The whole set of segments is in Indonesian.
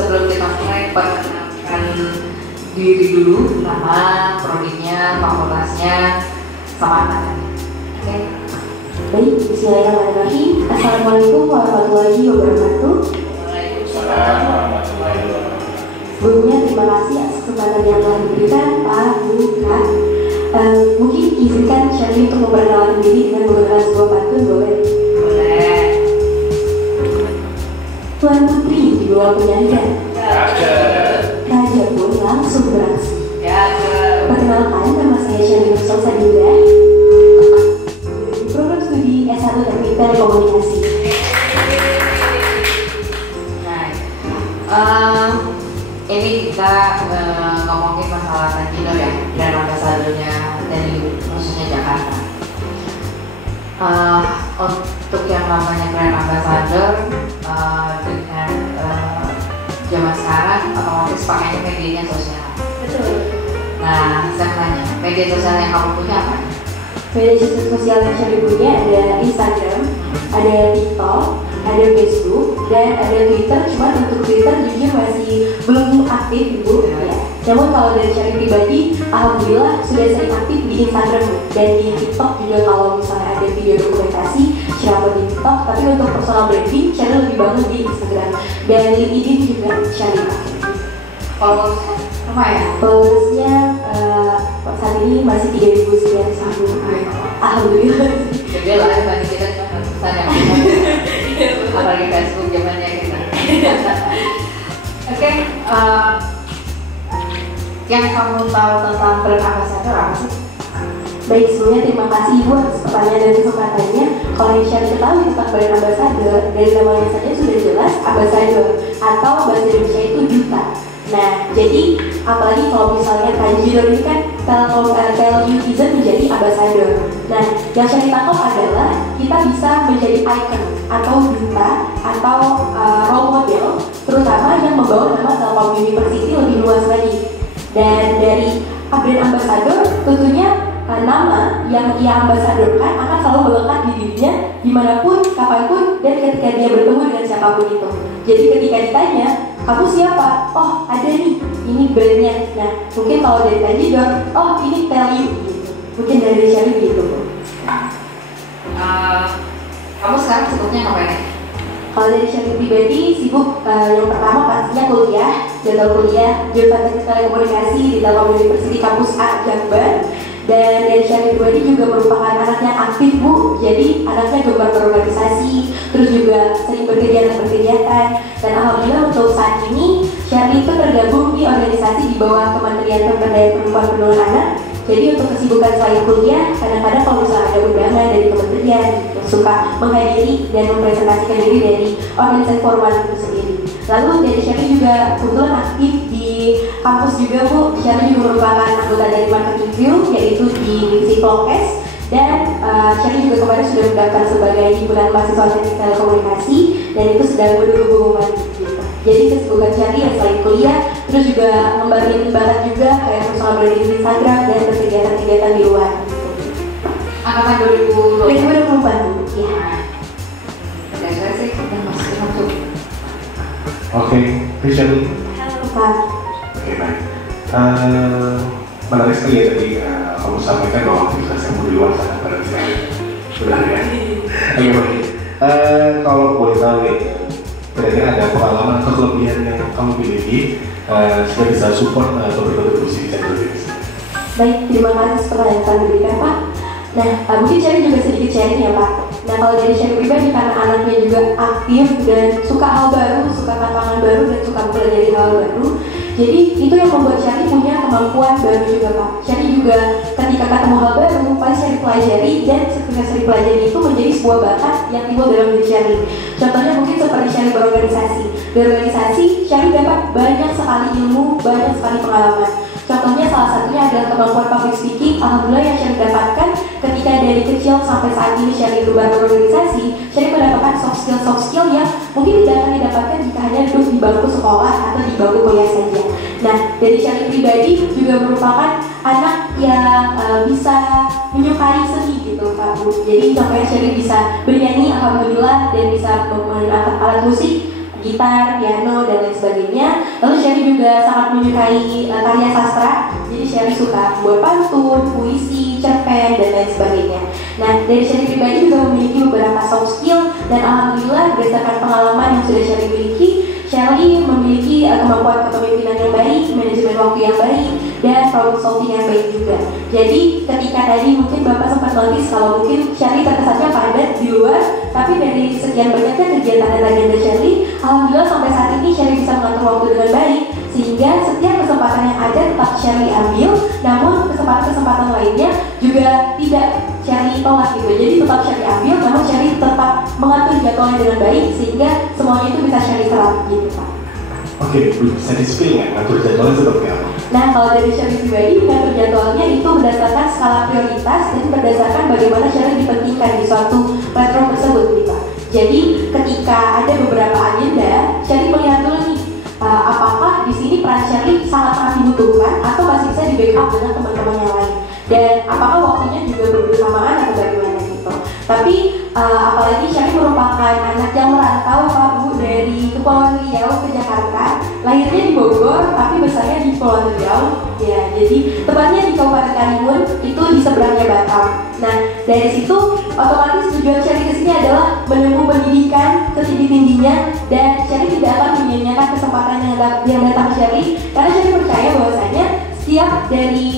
sebelum kita mulai perkenalkan diri dulu, nama, prodinya, fakultasnya, sama angkatannya. Oke? Baik, bismillahirrahmanirrahim. Assalamualaikum warahmatullahi wabarakatuh. Waalaikumsalam warahmatullahi wabarakatuh. Sebelumnya terima kasih atas kesempatan yang telah diberikan Pak, Bu, Kak. Mungkin izinkan Shirley untuk memperkenalkan diri dengan menggunakan sebuah pantun, boleh? Boleh. Tuan Putri di bawah penyangga, Raja pun langsung beraksi. Perkenalkan, nama saya Shirley Nursalsa Dinda, dari program studi S1 Teknik Telekomunikasi. Ini kita ngomongin masalah Tanjidor ya, brand ambassador-nya dari khususnya Jakarta. Untuk yang namanya brand ambassador dengan zaman sekarang otomatis pakainya media sosial. Betul. Nah, saya tanya, media sosial yang kamu punya apa? Media sosial yang saya punya ada Instagram, ada TikTok, ada Facebook, dan ada Twitter. Cuma untuk Twitter jujur masih belum aktif, Bu. Ya. Namun kalau dari saya pribadi, alhamdulillah sudah sering aktif di Instagram dan di TikTok juga. Kalau misalnya ada video dokumentasi, share di TikTok. Tapi untuk personal branding, share lebih banget di Instagram dan LinkedIn juga share pakai. Followersnya lumayan. Followersnya saat ini masih 3.000 sekian sih. Alhamdulillah. Jadi lah dibanding kita cuma ratusan yang apalagi Facebook zamannya kita. Oke, yang kamu tahu tentang brand ambassador apa sih? Baik, sebelumnya terima kasih Ibu atas pertanyaan dan kesempatannya. Kalau yang saya ketahui tentang brand ambassador, dari namanya saja sudah jelas ambassador, atau bahasa Indonesia itu duta. Nah, jadi apalagi kalau misalnya Tanjidor ini kan Telutizen menjadi ambassador. Nah, yang saya tangkap adalah kita bisa menjadi icon atau duta atau role model, terutama yang membawa nama Telkom University lebih luas lagi. Dan dari brand ambassador tentunya nama yang ia ambasadorkan akan selalu melekat di dirinya dimanapun, kapanpun, dan ketika dia bertemu dengan siapapun itu. Jadi ketika ditanya, kamu siapa? Oh, ada nih, ini brandnya. Nah, mungkin kalau dari Tanjidor, oh ini Telu gitu. Mungkin dari Shirley gitu. Kamu sekarang sibuknya ngapain? Kalau dari Shirley pribadi, sibuk yang pertama pastinya kuliah, jadwal kuliah jurusan Teknik Telekomunikasi di Telkom University Kampus A Jakbar. Dan dari Shirley pribadi juga merupakan anak yang aktif, Bu. Jadi anaknya gemar berorganisasi, terus juga sering berkegiatan. Dan alhamdulillah untuk saat ini Shirley itu tergabung di organisasi di bawah Kementerian Pemberdayaan Perempuan Perlindungan Anak. Jadi untuk kesibukan selain kuliah, kadang-kadang kalau misalnya ada undangan dari kementerian, gitu, suka menghadiri dan mempresentasikan diri dari organisasi formal itu sendiri. Lalu dari Shirley juga kebetulan aktif di kampus juga, Bu. Shirley juga merupakan anggota dari Marketing View, yaitu di divisi Prokes. Dan Shirley juga kemarin sudah mendaftar sebagai himpunan mahasiswa teknik telekomunikasi, dan itu sedang menunggu pengumuman gitu. Jadi kesibukan Shirley yang selain kuliah, terus juga ngembangin bakat juga kayak personal branding di Instagram dan berkegiatan-kegiatan di luar. Angkatan 2024. Ya. Saya sih udah masuk. Oke, Shirley. Halo Pak. Oke, baik. Menarik sekali ya tadi kamu sampaikan bahwa aktivitas kamu di luar sana pada sekali. Benar ya? Oke, baik. Kalau boleh tahu nih, kira-kira ada pengalaman atau kelebihan yang kamu miliki sudah bisa support atau berkontribusi di channel ini? Baik, terima kasih pertanyaan yang kami berikan Pak. Nah, mungkin Shirley juga sedikit sharing ya Pak. Nah, kalau dari Shirley pribadi karena anaknya juga aktif dan suka hal baru, suka tantangan baru dan suka mempelajari hal baru. Jadi itu yang membuat Shirley punya kemampuan baru juga Pak. Shirley juga ketika ketemu hal baru, pasti Shirley pelajari dan ketika Shirley pelajari itu menjadi sebuah bakat yang timbul dalam diri Shirley. Contohnya mungkin seperti Shirley berorganisasi. Di organisasi, Shirley dapat banyak sekali ilmu, banyak sekali pengalaman. Contohnya salah satunya adalah kemampuan public speaking. Alhamdulillah yang Shirley dapatkan ketika dari kecil sampai saat ini Shirley berorganisasi, Shirley mendapatkan soft skill yang mungkin tidak akan didapatkan jika hanya duduk di bangku sekolah atau di bangku kuliah saja. Nah, dari Shirley pribadi juga merupakan anak yang bisa menyukai seni gitu Pak Bu. Jadi sampai Shirley bisa bernyanyi alhamdulillah dan bisa menggunakan alat musik gitar, piano, dan lain sebagainya. Lalu Sherry juga sangat menyukai karya sastra. Jadi Sherry suka buat pantun, puisi, cerpen, dan lain sebagainya. Nah, dari Sherry pribadi juga memiliki beberapa soft skill, dan alhamdulillah berdasarkan pengalaman yang sudah Sherry miliki, Sherry memiliki kemampuan kepemimpinan yang baik, manajemen waktu yang baik, dan problem solving yang baik juga. Jadi ketika tadi mungkin Bapak sempat notice kalau mungkin Sherry terkesannya padat di luar, tapi dari sekian banyaknya kegiatan dan agenda Sherry, alhamdulillah sampai saat ini Sherry bisa mengatur waktu dengan baik, sehingga setiap kesempatan yang ada tetap Sherry ambil, namun kesempatan-kesempatan lainnya juga tidak Sherry tolak gitu. Jadi tetap Sherry ambil, namun Sherry tetap mengatur jadwalnya dengan baik, sehingga semuanya itu bisa Sherry serap gitu Pak. Oke, bisa di-spill nggak ngatur jadwalnya seperti apa? Nah, kalau dari Sherry pribadi, mengatur jadwalnya itu berdasarkan skala prioritas dan berdasarkan bagaimana Sherry dipentingkan di suatu platform tersebut nih Pak. Jadi ketika ada beberapa agenda, Sherry melihat dulu nih, apakah di sini peran Sherry sangat dibutuhkan atau masih bisa di backup dengan teman-teman yang lain, dan apakah waktunya juga bersamaan atau bagaimana gitu. Tapi apalagi Sherry merupakan anak yang merantau Pak Bu dari Kepulauan Riau ke Jakarta, lahirnya di Bogor tapi besarnya di Kepulauan Riau ya, jadi tepatnya di Kabupaten Karimun, itu di seberangnya Batam. Nah, dari situ otomatis tujuan Sherry kesini adalah menempuh pendidikan setinggi-tingginya, dan Sherry tidak akan menyia-nyiakan kesempatan yang datang ke Sherry, karena Sherry percaya bahwasanya setiap dari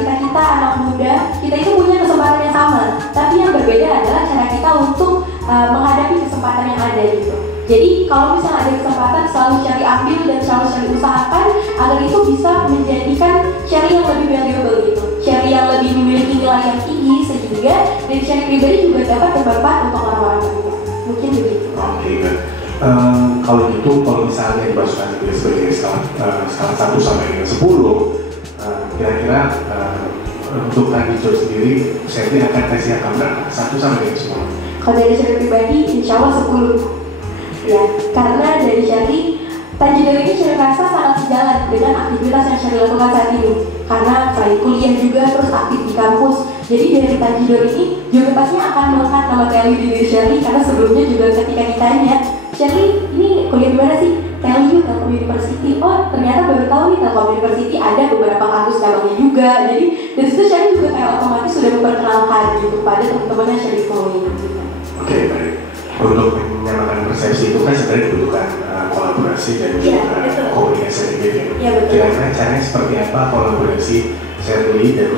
kita anak muda, kita itu punya kesempatan yang sama, tapi yang berbeda adalah cara kita untuk menghadapi kesempatan yang ada gitu. Jadi kalau misalnya ada kesempatan, selalu Sherry ambil dan selalu Sherry usahakan agar itu bisa menjadikan Sherry yang lebih valuable gitu, Sherry yang lebih memiliki nilai yang tinggi, sehingga dari Sherry pribadi juga dapat bermanfaat untuk orang-orang lainnya. Mungkin begitu. Oke, kan. Kalau gitu, kalau misalnya dibahaskan sebagai skala 1 sampai dengan 10, kira-kira untuk Kadijo sendiri, Sherry akan kasih angka berapa? 1 sampai dengan 10? Kalau dari Sherry pribadi, insya Allah 10 ya, karena dari Sherry, Tanjidor ini Sherry rasa sangat sejalan dengan aktivitas yang Sherry lakukan saat ini, karena selain kuliah juga terus aktif di kampus. Jadi dari Tanjidor ini juga pastinya akan melekat nama Telly di diri Sherry, karena sebelumnya juga ketika ditanya, Sherry ini kuliah di mana sih? Telly Telkom University. Oh, ternyata baru tahu nih Telkom University ada beberapa kampus cabangnya juga. Jadi dari situ Sherry juga kayak otomatis sudah memperkenalkan gitu pada teman-teman yang Sherry temui gitu. Oke, baik. Untuk menyamakan persepsi itu kan sebenarnya dibutuhkan kolaborasi dan juga komunikasi yang gitu. Ya, betul. Kira-kira caranya seperti apa kolaborasi Sherry dan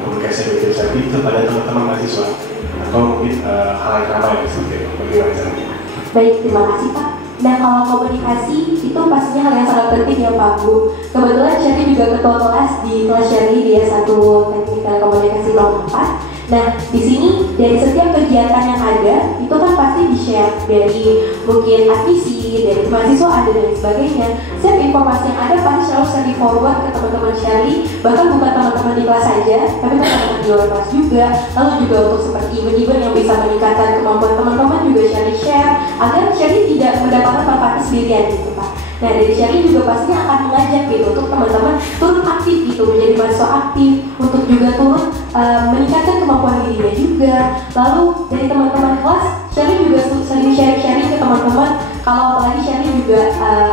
komunikasi yang Sherry kepada teman-teman mahasiswa, atau mungkin hal yang ramai seperti itu? Bagaimana caranya? Baik, terima kasih Pak. Nah, kalau komunikasi itu pastinya hal yang sangat penting ya Pak Bu. Kebetulan Sherry juga ketua kelas di kelas Sherry di S1 Teknik Telekomunikasi Tahun 4. Nah, di sini dari setiap kegiatan yang ada itu kan pasti di-share dari mungkin admisi, dari mahasiswa dan lain sebagainya. Setiap informasi yang ada pasti selalu Sherry forward ke teman-teman Sherry, bahkan bukan teman-teman di kelas saja, tapi teman-teman di luar kelas juga. Lalu juga untuk seperti event-event yang bisa meningkatkan kemampuan teman-teman juga Sherry share, agar Sherry tidak mendapatkan manfaat sendirian gitu Pak. Nah, dari Sherry juga pastinya akan mengajak gitu untuk teman-teman turut aktif gitu, menjadi mahasiswa aktif, untuk juga turut meningkatkan kemampuan dirinya juga. Lalu dari teman-teman kelas, Sherry juga sering sharing ke teman-teman. Kalau apalagi Sherry juga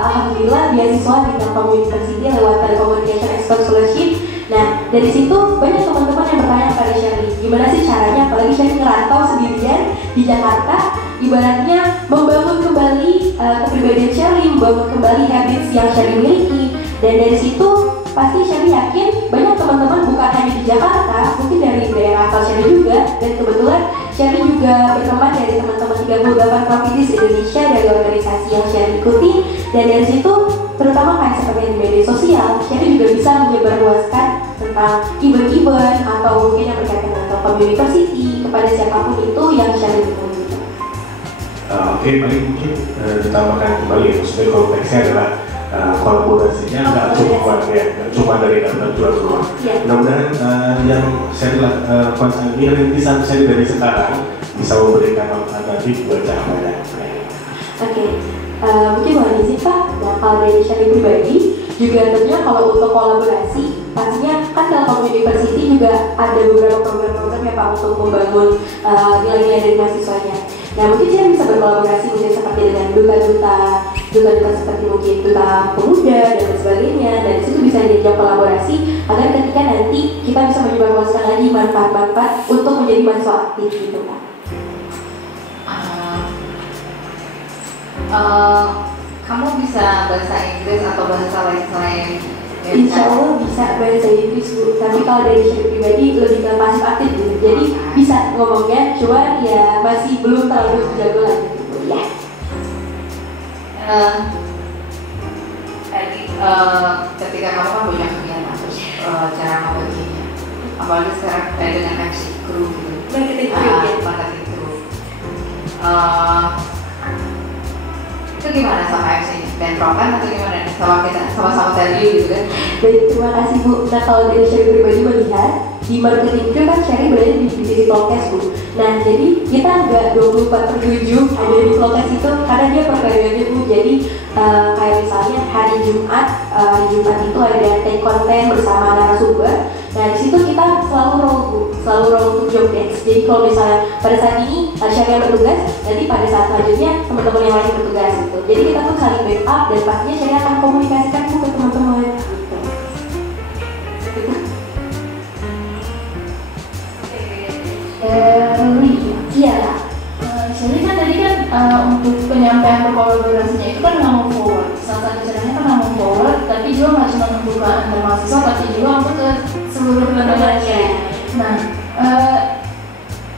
alhamdulillah beasiswa di Telkom University lewat Telecommunication Expert Scholarship. Nah, dari situ banyak teman-teman yang bertanya kepada Sherry, gimana sih caranya, apalagi Sherry ngerantau sendirian di Jakarta, ibaratnya membangun kembali kepribadian Sherry, membangun kembali habits yang Sherry miliki. Dan dari situ pasti Sherry yakin banyak teman-teman bukan hanya di Jakarta, mungkin dari daerah asal Sherry juga. Dan kebetulan Sherry juga berteman dari teman-teman 38 provinsi di Indonesia dari organisasi yang Sherry ikuti. Dan dari situ terutama kayak seperti di media sosial, Sherry juga bisa menyebarluaskan tentang event-event atau mungkin yang berkaitan dengan Telkom University kepada siapapun itu yang Sherry ikuti. Oke, paling mungkin ditambahkan kembali ya, maksudnya konteksnya adalah kolaborasinya nggak cuma dari dalam jual keluar. Mudah-mudahan yang saya lakukan saat ini, rintisan saya dari sekarang bisa memberikan alternatif buat cahaya. Oke, mungkin boleh izin Pak. Nah, kalau dari Sherry pribadi juga tentunya kalau untuk kolaborasi pastinya kan Telkom University juga ada beberapa program-program ya Pak untuk membangun nilai-nilai dari mahasiswanya. Nah, mungkin saya bisa berkolaborasi mungkin seperti dengan duta-duta duta-duta seperti mungkin duta pemuda dan lain sebagainya, dan disitu bisa diajak kolaborasi agar ketika nanti kita bisa menyebarluaskan lagi manfaat-manfaat untuk menjadi mahasiswa aktif gitu Kak. Kamu bisa bahasa Inggris atau bahasa lain selain Insya Allah bisa bahasa Inggris Bu, tapi kalau dari Syarif pribadi lebih ke pasif aktif gitu. Jadi bisa ngomongnya, cuma ya masih belum terlalu jago lah gitu ya. Tadi ketika kamu kan banyak kegiatan terus cara membaginya, apalagi sekarang dengan MC Crew gitu, Marketing Crew ya. marketing Crew. Itu gimana sama MC-nya? Bentrokan atau gimana? Sama kita, sama-sama value gitu kan? Baik, terima kasih Bu. Nah kalau dari Syarif pribadi melihat di marketing itu kan Syarif berada di divisi Prokes Bu. Nah jadi kita nggak 24/7 ada di Prokes itu karena dia per periode Bu. Jadi kayak misalnya hari Jumat itu ada take konten bersama narasumber. Nah di situ kita selalu roll Bu, selalu roll untuk job desk. Jadi kalau misalnya pada saat ini Syarif yang bertugas, nanti pada saat selanjutnya teman-teman yang lain bertugas gitu. Jadi kita pun saling backup dan pastinya Syarif akan komunikasikan Bu ke teman-teman. Iya Kak. Jadi kan tadi kan untuk penyampaian berkolaborasinya itu kan nggak mau forward. Salah satu caranya kan nggak mau forward, tapi juga nggak cuma membuka antar mahasiswa, tapi juga untuk ke seluruh pendengarnya. Nah,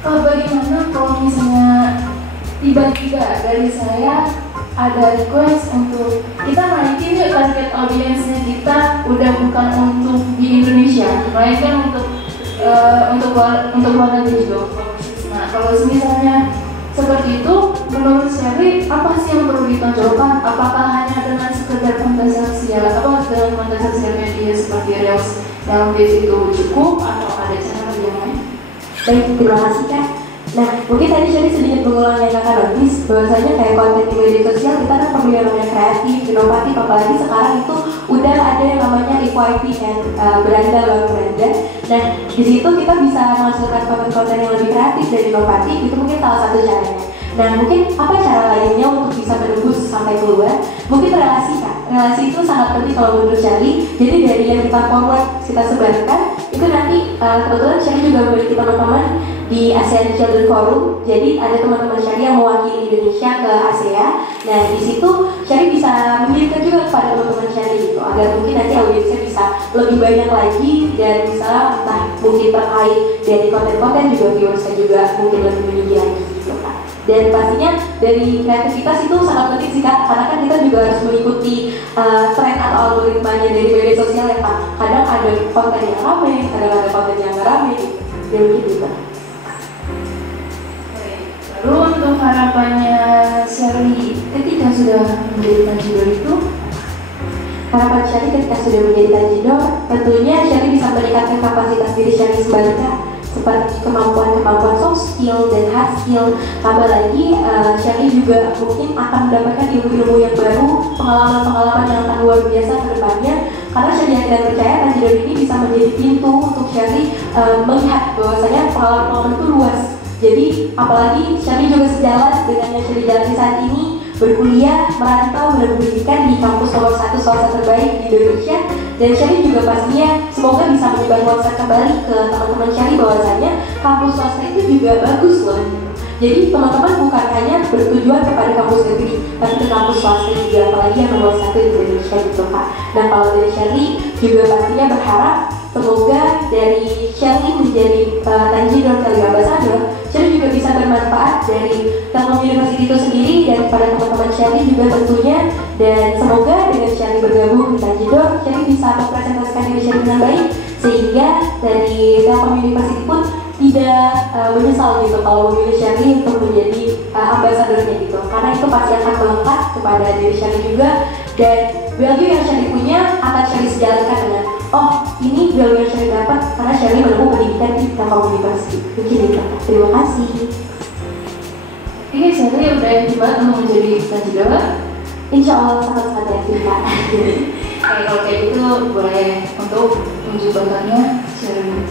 bagaimana kalau misalnya tiba-tiba dari saya ada request untuk kita naikin yuk target audiensnya kita udah bukan untuk di Indonesia, melainkan untuk luar negeri juga. Nah, kalau misalnya seperti itu, menurut Syarif apa sih yang perlu ditonjolkan? Apakah hanya dengan sekedar konten sosial, dengan konten sosial media seperti Reels yang itu cukup, atau ada cara yang lain? Baik, terima kasih Kak. Nah, mungkin tadi Syarif sedikit mengulang yang Kakak notice bahwasanya kayak konten di media sosial kita kan perlu yang namanya kreatif, inovatif, apalagi sekarang itu udah ada yang namanya FYP dan beranda lawan beranda. Nah, di situ kita bisa menghasilkan konten-konten yang lebih kreatif dan inovatif, itu mungkin salah satu caranya. Nah, mungkin apa cara lainnya untuk bisa menembus sampai keluar? Mungkin relasi Kak. Relasi itu sangat penting kalau menurut Syarif. Jadi dari yang kita forward, kita sebarkan, itu nanti kebetulan Syarif juga memiliki teman-teman di ASEAN Children Forum. Jadi ada teman-teman Syarif yang mewakili Indonesia ke ASEAN. Nah di situ Syarif bisa mengirimkan juga kepada teman-teman Syarif gitu, agar mungkin nanti audiensnya bisa lebih banyak lagi dan bisa entah mungkin terkait dari konten-konten juga viewersnya juga mungkin lebih meninggi lagi gitu Kak. Dan pastinya dari kreativitas itu sangat penting sih Kak, karena kan kita juga harus mengikuti tren atau algoritmanya dari media sosial ya Kak. Kadang ada konten yang ramai, kadang ada konten yang nggak ramai gitu. Dan gitu Kak. Lalu untuk harapannya Syarif ketika sudah menjadi tajidor itu, harapan Syarif ketika sudah menjadi tajidor, tentunya Syarif bisa meningkatkan kapasitas diri Syarif kembali Kak, seperti kemampuan soft skill dan hard skill. Tambah lagi Syarif juga mungkin akan mendapatkan ilmu-ilmu yang baru, pengalaman-pengalaman yang akan luar biasa ke depannya, karena Syarif dan percaya tajidor ini bisa menjadi pintu untuk Syarif melihat bahwasanya pengalaman itu luas. Jadi apalagi Syarif juga sejalan dengan yang Syarif jalani saat ini, berkuliah, merantau, dan berpendidikan di kampus nomor 1 swasta terbaik di Indonesia. Dan Syarif juga pastinya semoga bisa menyebarluaskan kembali ke teman-teman Syarif bahwasanya kampus swasta itu juga bagus loh. Jadi teman-teman bukan hanya bertujuan kepada kampus negeri, tapi ke kampus swasta juga, apalagi yang nomor 1 di Indonesia gitu Pak. Dan kalau dari Syarif juga pastinya berharap semoga dari Syarif menjadi tajidor kali ambasador, Syarif juga bisa bermanfaat dari Telkom University itu sendiri dan kepada teman-teman Syarif juga tentunya. Dan semoga dengan Syarif bergabung di tajidor, Syarif bisa mempresentasikan diri Syarif dengan baik, sehingga dari Telkom University pun tidak menyesal gitu kalau memilih Syarif untuk menjadi ambasadornya gitu, karena itu pasti akan melekat kepada diri Syarif juga, dan value yang Syarif punya akan Syarif sejalankan dengan ini value yang Syarif dapat karena Syarif menempuh pendidikan di Telkom University. Mungkin itu. Terima kasih. Ini Syarif udah yakin banget untuk menjadi tajidor. Insya Allah sangat-sangat yakin Kak. Kalau kayak gitu boleh untuk tunjuk bakalnya Syarif.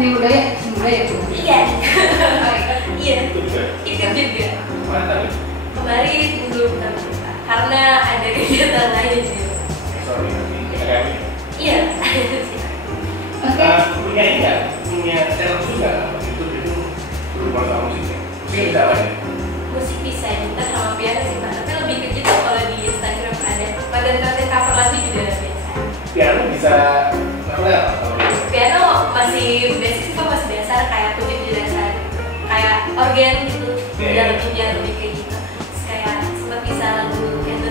Seni budaya tuh. Iya. Iya. Itu juga. Ikut juga. Mana? Kemarin belum tahu karena ada kegiatan lain sih. Sorry, ini. Iya. Oke. Punya ini nggak? Punya channel juga? Itu berhubungan sama musiknya. Musik bisa apa ya? Musik bisa gitar sama piano sih Pak. Tapi lebih ke gitu kalau di Instagram ada. Konten-konten cover lagu juga biasa. Piano bisa apa ya? Piano masih basic sih Pak, masih dasar kayak tuning di dasar. Kayak organ gitu. Dia lebih kayak gitu. Terus kayak sempat bisa lagu gitu.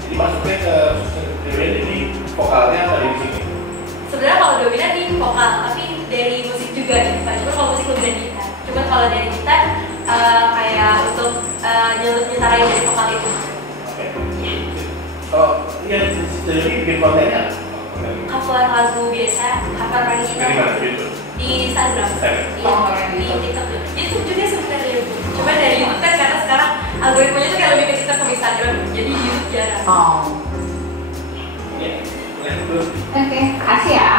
Jadi masuknya ke jadi vokalnya apa di sini? Sebenarnya kalau dominan di vokal, tapi dari musik juga gitu Pak. Cuma kalau musik lebih dari gitar. Cuma kalau dari gitar kayak untuk nyentarain dari vokal itu. Oke. Oh, iya, jadi bikin kontennya Cover lagu biasa, cover dari mana? kita Gitu. di Instagram, di TikTok juga. YouTube juga sebenarnya Bu. Cuma dari YouTube kan karena sekarang algoritmanya tuh kayak lebih ke TikTok sama Instagram, jadi YouTube jarang. Oh. Iya. Lanjut. Oke, kasih ya.